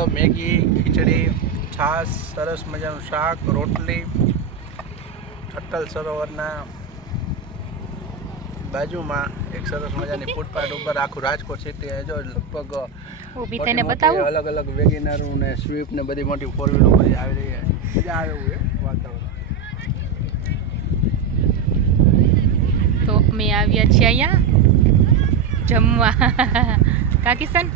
હાલો Maggi ખીચડી છાશ સરસ મજાનું શાક રોટલી અટલ સરોવરના બાજુમાં એક સરસ મજાની ફૂટપાથ ઉપર આખું રાજકોટ સિટી જો લગભગ ઊભી મોટી થઈને મોટી બતાવું અલગ અલગ વેગેનારું ને સ્વિફ્ટ ને બધી મોટી ફોર વ્હીલો બધી આવી રહી છે મજા આવે એવું છે વાતાવરણ તો અમે આવ્યા છીએ અહીંયા જમવા કા કિશન